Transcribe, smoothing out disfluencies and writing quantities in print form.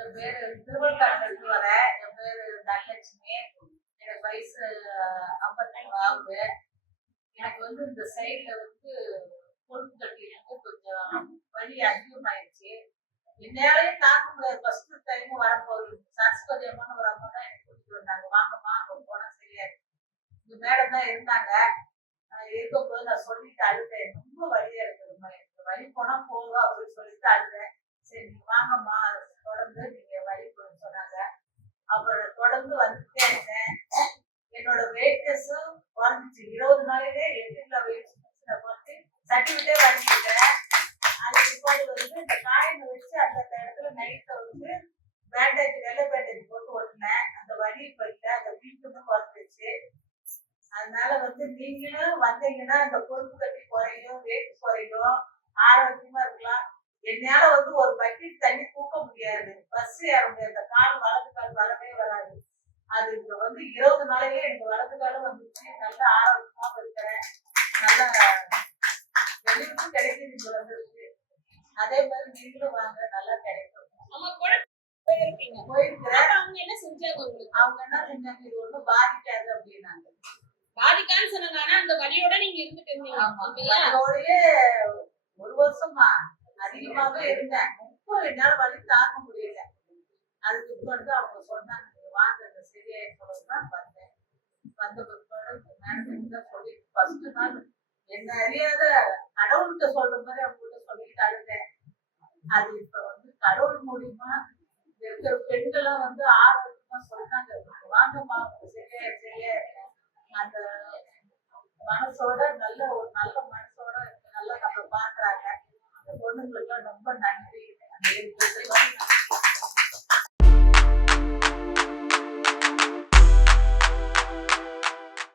என் பேரு திருவள்ளுவர்லேருந்து வரேன். என் பேரு தனலட்சுமி. எனக்கு வயசு 53 ஆகுது. எனக்கு வந்து இந்த சைடுல வந்து கொழுப்பு கட்டி இருக்கு. கொஞ்சம் வலி அதிகமாயிடுச்சு. என்னாலயும் தாக்க முடியாது. ஃபர்ஸ்ட் டைம் வரும்போது சரஸ்வதி அம்மான்னு ஒரு அம்மா தான் எனக்கு கூட்டிட்டு வந்தாங்க. வாங்கம்மா அங்க போனா சரியாயிடும். இந்த மேடம் தான் இருந்தாங்க. இருக்கும்போது நான் சொல்லிட்டு அழுதேன். ரொம்ப வலியா இருக்குதும்மா, எனக்கு வலி போனா போகும் அப்படின்னு சொல்லிட்டு அழுதேன். சரி நீங்க வாங்கம்மா, தொடர்ந்து நீங்க வலி போன்னு சொன்னாங்க. அப்புறம் தொடர்ந்து வந்துட்டே இருந்தேன். என்னோட வெயிட்னஸும் குறைஞ்சிச்சு. 20 நாளிலே 8 கிலோ வெயிட் நான் குறைச்சி சர்டிஃபிகேட்டே வாங்கிட்டேன். அதுக்கு பிற்பாடு வந்து இந்த காயினை வச்சு அந்த இடத்துல நைட்ல வந்து பேண்டேஜ், வெள்ளை பேண்டேஜ் போட்டு ஒட்டினேன். அந்த வலி இப்போ இல்லை, அந்த வீட்டுன்னு குறைஞ்சிச்சு. அதனால வந்து நீங்களும் வந்தீங்கன்னா இந்த கொழுப்பு கட்டி குறையும், வெயிட் குறையும், ஆரோக்கியமா இருக்கலாம். என்னால வந்து ஒரு பக்கெட் தண்ணி தூக்க முடியாது, பஸ் ஏற முடியாது, இந்த கால் வலது கால் வரவே வராது. அது இப்ப வந்து 20 நாளையே எனக்கு வலது காலம் வந்துச்சு. நல்ல ஆரோக்கியமாக இருக்கிறேன். நல்ல வெளியும் கிடைக்குது இங்க வந்துருக்கு. அதே மாதிரி நீங்களும் வாங்க, நல்லா கிடைக்கும். போயிருக்கிறேன். அவங்க என்ன செஞ்சாங்க, இது ஒண்ணும் பாதிக்காது அப்படின்னாங்க. பாதிக்கான்னு சொன்னாங்க. ஆனா அந்த வலியோட நீங்க இருந்துட்டு இருந்தீங்க. வலியோடயே 1 வருஷமா அதிகமாவே இருந்தேன். ரொம்ப என்னால வலி தாங்க முடியல. அதுக்கு பிற்பாடு அவங்க சொன்னாங்க, நீங்க வாங்க இந்த சரியாயின்னு சொல்லதான் வந்தேன். வந்த பிற்பாடு மேடம் தான் சொல்லி ஃபர்ஸ்ட் நாள் என்ன அறியாத கடவுள்கிட்ட சொல்ற மாதிரி அவங்ககிட்ட சொல்லிட்டு அழுதேன். அது இப்ப வந்து கடவுள் மூலியமா இருக்கிற பெண்கள்லாம் வந்து ஆரோக்கியமா சொன்னாங்க, வாங்கம்மா